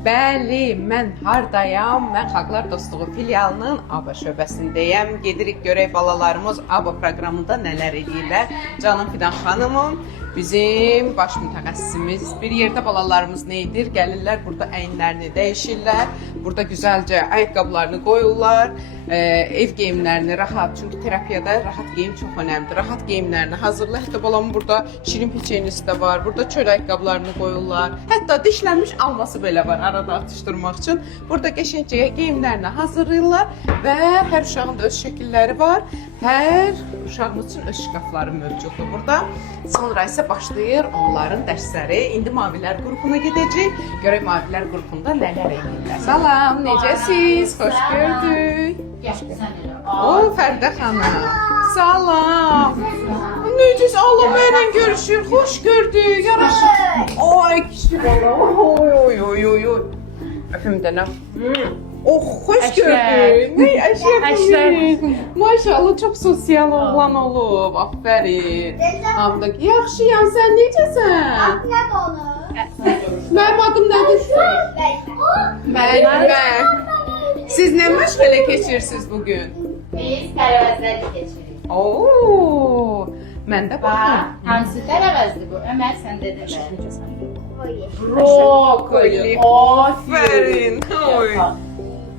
Bəli, mən hardayam? Mən Xalqlar Dostluğu filialının ABA şöbəsindəyəm. Gedirik görək balalarımız ABA proqramında nələr edirlər. Canım Fidan xanımım, bizim baş mütəxəssisimiz. Bir yerdə balalarımız nə edir? Gəlirlər, burada əyinlərini dəyişirlər. Burada gözəlcə ayaqqabılarını qoyurlar. Ev geyimlərini rahat, çünki terapiyada rahat geyim çox önəmlidir. Rahat geyimlərini hazırlayır. Hətta balamın burada şirin peçenisi də var. Burada çöl ayaqqabılarını qoyurlar. Hətta dişlənmiş alması belə var arada atışdırmaq üçün. Burada qəşəngcə geyimlərini hazırlayırlar və hər uşağın da öz şəkilləri var. Hər uşağımız üçün öz şkafları mövcuddur burada. Sonra isə başlayır onların dərsləri. İndi Mavilər qrupuna gedəcək. Görək Mavilər qrupunda nələr edirlər. Salam, necəsiz? Xoş gördük. O, Fərdə xanım. Salam. Necəsiz? Allah mənlə görüşür. Xoş gördük. Yaraşır. Ay, kişi bana. Oy. Öpüm dənəm. Oh, xoş gördük. Nə əşrəfimiz. Maşallah, çox sosial oğlan olub. Aferin. Hamdaki. Yaxşıyam, sən necəsən? Nədir onu? Mənim adım nədir? Mən. Siz nə məşğələ keçirsiniz bugün? Biz tərəvəzləri keçirik. Oo, mən də baxım. Hansı tərəvəzdir bu? Ömər, sən dedin. Brokoli. Aferin. Oy.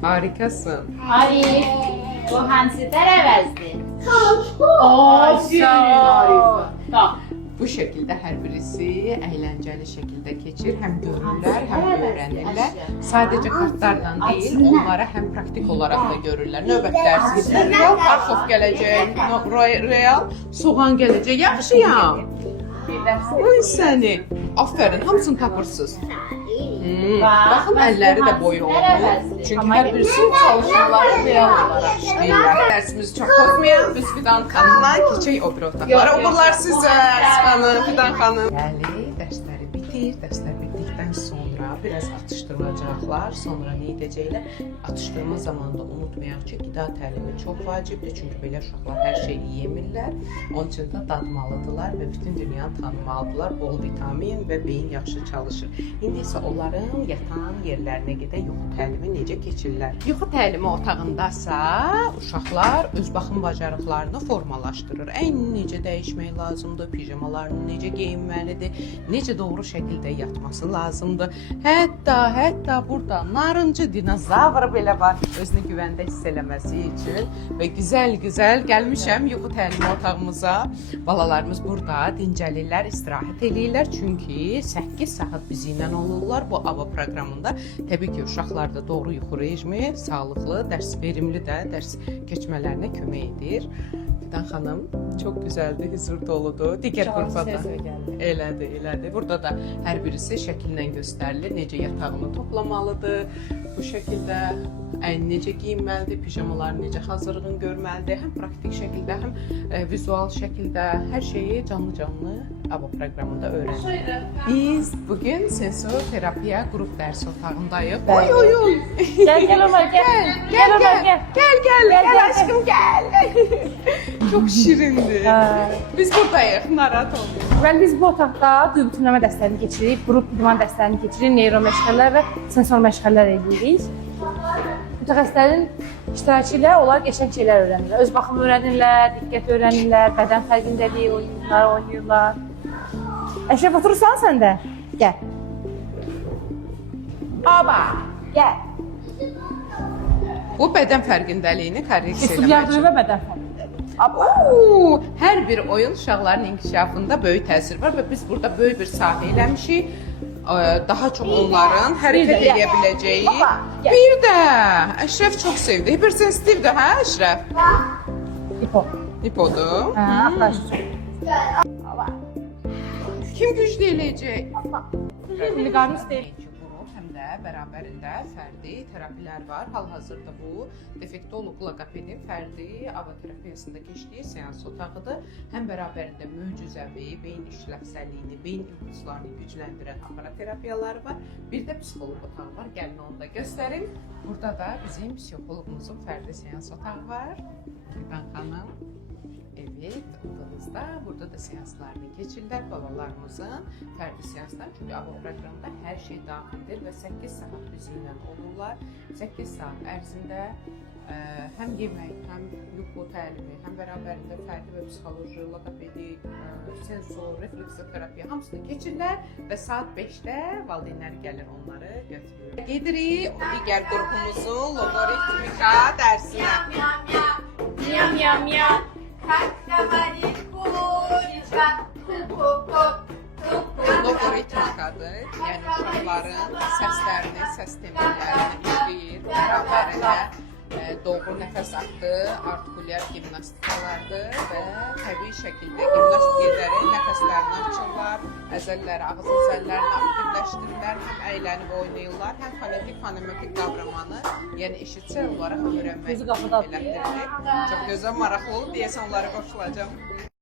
Harikasın. Arif, bu hansı tərəvəzdir? Aferin. Bu şəkildə hər birisi əyləncəli şəkildə keçir. Həm görürlər, həm öyrənirlər. Sadəcə kartlarla deyil, onlara həm praktik olaraq da görürlər. Növbət dərsimizdə real kartof gələcək, real soğan gələcək. Yaxşıyam. Oy səni. Aferin, hamısını tapırsınız. Baxın, əlləri də boyu olur. Çünki hər birisi çalışırlar, real olaraq işləyirlər. Dərsimizi çox pozmayaq, biz Fidan xanımla keçək o bir otaqlara. Uğurlar sizə, Fidan xanım. Bəli, dərsləri bitir. Dərslər bitdikdən sonra biraz atışdırılacaqlar. Sonra nə edəcəklər? Atışdırma zamanında unutmayaq ki, qida təlimi çox vacibdir. Çünki belə uşaqlar hər şeyi yemirlər. Onun üçün də dadmalıdırlar və bütün dünyanı tanımalıdırlar. Bol vitamin və beyin yaxşı çalışır. İndi isə onların yatan yerlərinə gedək yuxu təlimi necə keçirlər. Yuxu təlimi otağındasa uşaqlar öz baxım bacarıqlarını formalaşdırır. Əynini necə dəyişmək lazımdır, pijamalarını necə geyinməlidir, necə doğru şəkildə yatması lazımdır. Hətta burada narıncı dinozavr belə var. Özünü güvəndə hiss eləməsi üçün və gözəl gəlmişəm yuxu təlimi otağımıza. Balalarımız burada dincəlirlər, istirahət eləyirlər. Çünki 8 saat bizimlə olurlar bu ABA proqramında. Təbii ki, uşaqlar da doğru yuxu rejimi, sağlıqlı, dərs verimli də dərs keçmələrinə kömək edir. Fidan xanım çox gözəldir, huzur doludur. Digər qrupa da elədi. Burada da hər birisi şəkillə göstərilir. Necə yatağını toplamalıdır. Bu şəkildə əynini necə geyinməlidir, pijamalarını necə hazırlığını görməlidir. Həm praktik şəkildə, həm vizual şəkildə hər şeyi canlı ABA proqramında öyrənirik. Biz bugün sensor terapiya qrup dərs otağındayıq. Oy. Gəl Ömər, Gəl aşkım, gəl. Çox şirindir. Biz buradayıq, narahat olmayın. Bəli, biz bu otaqda duyğu bütünləmə dərslərini keçiririk, qrup idman dərslərini keçiririk, neyro məşğələlər və sensor məşğələlər edirik. Mütəxəssislərin iştirakı ilə onlar qəşəng şeylər öyrənirlər. Öz baxımı öyrənirlər, diqqət öyrənirlər, bədən fərqindəliyi oyunlar oynayırlar. Əşrəf, oturursan sən də? Gəl. Aba, gəl. Bu bədən fərqindəliyini korreksiya Üstüyardırı eləmək və bədən fərqindəliyi. Hər bir oyun uşaqların inkişafında böyük təsir var və biz burada böyük bir sahə eləmişik. Daha çox onların hərəkət edə biləcəyi. Bir də Əşrəf çox sevdi. Hipersensitivdir, hə Əşrəf? İpo. İpodur. Arkadaşlar. Kim güclü eləyəcək? Liqarnız deyil. Həm də bərabərində fərdi terapilər var. Hal-hazırda bu defektolog loqopedin fərdi ABA terapiyasında keçdiyi seans otağıdır. Həm bərabərində möcüzəvi beyin işlevsəlliyini, beyin impulslarını gücləndirən aparat terapiyaları var. Bir də psixoloq otağı var. Gəlin onu da göstərim. Burada da bizim psixoloqumuzun fərdi seans otağı var. Fidan xanım. Evet, odanızda burada da seanslarını keçirlər balalarımızın fərdi seanslar. Çünki bu proqramda hər şey daxildir və 8 saat bizimlə olurlar. 8 saat ərzində həm yemək, həm yuxu təlimi, həm bərabərində fərdi və psixoloji, logopedik, sensor, refleksoterapiya hamısını keçirlər və saat 5-də valideynləri gəlir onları götürür. Gedirik digər qrupumuzun loqaritmika dərsinə. Miyav miyav miyav. Loqaritmikadır, yəni uşaqların səslərini, səs tembrlərini işləyir, bərabərində doğru nəfəs haqqı, artikulyar gimnastikalardır və təbii şəkildə gimnastik edərək nəfəslərini açırlar, əzəlləri, ağız əzəllərini aktivləşdirirlər, həm əylənib oynayırlar, həm fonetik, fonemetik qavramanı, yəni eşitsə onlara öyrənmək elətdirir. Çox gözəl, maraqlı olub, deyəsən onlara qoşulacaq.